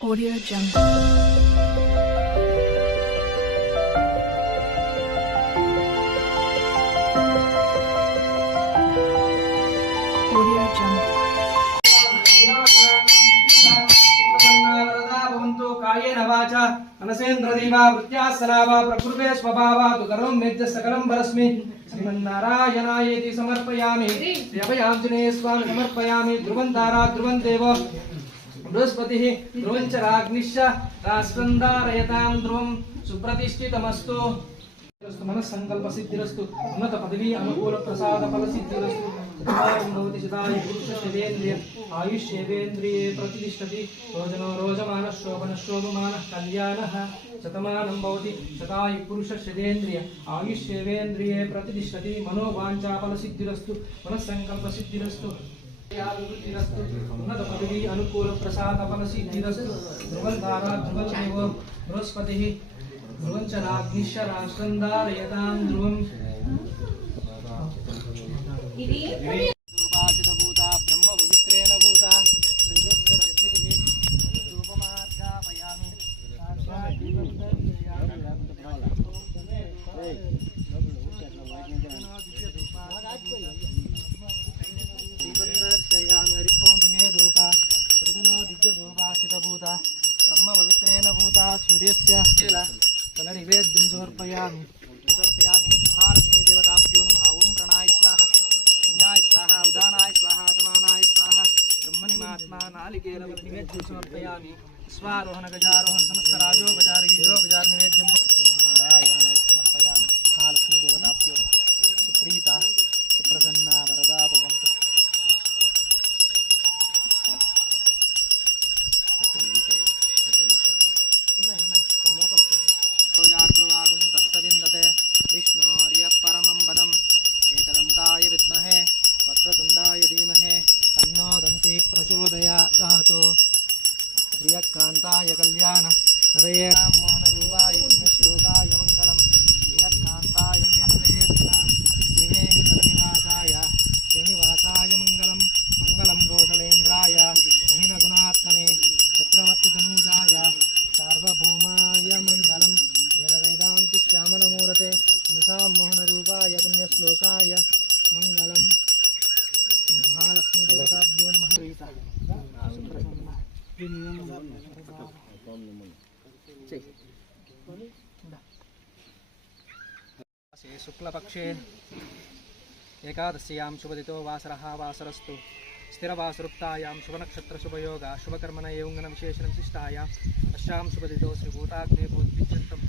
Audio Jungle. Audio Jungle. कायेन वाचा मनसेन्द्रदीवा वृत्यासना वा प्रकृते स्वभावात् करोमि मेद्य सकलं परस्मै श्रीमन्नारायणायेति समर्पयामि श्रीअभयाञ्जनेय स्वामी समर्पयामि ध्रुवं तारा ध्रुवं देवो बृहस्पतिः ध्रुवं च राज्ञश्च राष्ट्रन्धारयतां ध्रुवं सुप्रतिष्ठितमस्तु मनस्संकल्प सिद्धिरस्तु उन्नत पदवी अनुकूल प्रसाद फल सिद्धिरस्तु भवति सदाय पुरुष शरीरेन्द्रिय आयुष्येवेन्द्रिये प्रतिष्ठति रोजनो रोजमानः शोभनः शोभमानः कल्याणः शतमानं भवति सदाय पुरुष शरीरेन्द्रिय आयुष्येवेन्द्रिये प्रतिष्ठति मनोवाञ्छा फल सिद्धिरस्तु मनस्संकल्प सिद्धिरस्तु उन्नत पदवी अनुकूल प्रसाद फल सिद्धिरस्तु ध्रुवं तारा ध्रुवं देवो बृहस्पतिः ध्रुवं च राज्ञश्च राष्ट्रन्धारयतां ध्रुवं भूता ब्रह्म पवित्रेण भूता सूर्यस्य रश्मिभिः धूपमार्गापयामि भूता ब्रह्म पवित्रेण भूता सूर्यस्य फलनिवेद्यं समर्पयामि महालक्ष्मी देवताभ्यो नमः ओं प्रणाय स्वाहा न्याय स्वाहा उदानाय स्वाहा समानाय स्वाहा ब्रह्मणिमात्मा नालिकेलनिवेद्यं समर्पयामि स्वारोहण गजारोहण समस्त राजो बजार गीजो बजार निवेद्यं नारायणाय समर्पयामि महालक्ष्मी देवताभ्यो नमः सुप्रीता सुप्रसन्ना वरदा भवन्तु विष्णोर्य परमं पदम् एकदन्ताय विद्महे वक्रतुण्डाय धीमहि तन्नो दन्ती प्रचोदयात् श्रियकान्ताय कल्याण हृदये मोहनरूपाय पुण्यश्लोकाय मङ्गलम् श्रियकान्ताय श्रीवेङ्कटनिवासाय श्रीनिवासाय मङ्गलम् मङ्गलं गोसलेन्द्राय महिनगुणात्मने चक्रवर्तितनूजाय सार्वभौमाय मङ्गलम् वेदान्तिश्यामनमूर्ते अनुषां मोहनरूपाय पुण्यश्लोकाय मङ्गलं महालक्ष्मी देवताभ्यो नमः शुक्लपक्षे एकादश्यां शुभदितो वासरः वासरस्तु स्थिरवासरुक्तायां शुभनक्षत्रशुभयोगा शुभकर्मण एवङ्गनविशेषणविशिष्टायाम् अस्यां शुभदितो श्रीभूताग्नेभूद्विचित्रम्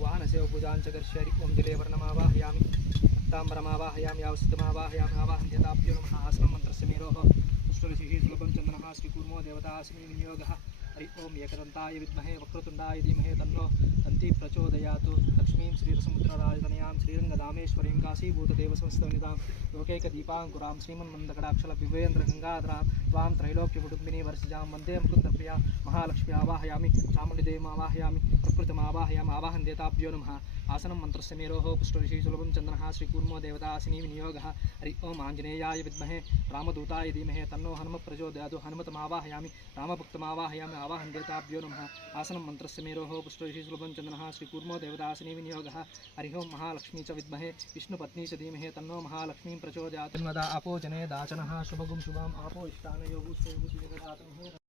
वाहनसे पूजाञ्च कर्ष्यरि ओं जलेवर्णमावाहयामि ताम्बरमावाहयामि आवसितमावाहयामि आवाहन्यताभ्यो नमः आसनं मन्त्रस्य मेरोः पुष्पऋषिः सुलभं चन्दनः श्रीकूर्मो देवतास्मि विनियोगः हरि ओं एकदन्ताय विद्महे वक्रतुण्डाय धीमहि तन्नो दन्ती प्रचोदयात् लक्ष्मीं श्रीरसमुद्रराजतनयां श्रीरङ्गदामेश्वरीं काशीभूतदेवसंस्थवनितां लोकैकदीपाङ्कुरां श्रीमन्मन्दकटाक्षलविवेन्द्रगङ्गाधरां त्वां त्रैलोक्यकुटुम्बिनी वर्षजां वन्दे मुकुन्दप्रिया महालक्ष्मी आवाहयामि चामुण्डिदेवीमावाहयामि प्रकृतिमावाहयामि आवाहन्यताभ्यो नमः आसनं मन्त्रस्य मेरोः पुष्पऋषिः सुलभं चन्दनः श्रीकूर्मो देवतासिनी विनियोगः हरि ओं आञ्जनेयाय विद्महे रामदूताय धीमहि तन्नो हनुमत् प्रचोदयात् हनुमतमावाहयामि रामभक्तमावाहयामि आवाहन्यताभ्यो नमः आसनं मन्त्रस्य मेरोः पुष्पऋषिः सुलभं चन्दनः श्रीकूर्मो देवतासिनी विनियोगः हरि ओं महालक्ष्मी च विद्महे विष्णुपत्नी च धीमहि तन्नो महालक्ष्मीं प्रचोदयात् आपो जने दाचनः शुभगुं शुभाम् आपो इष्टानयोगुः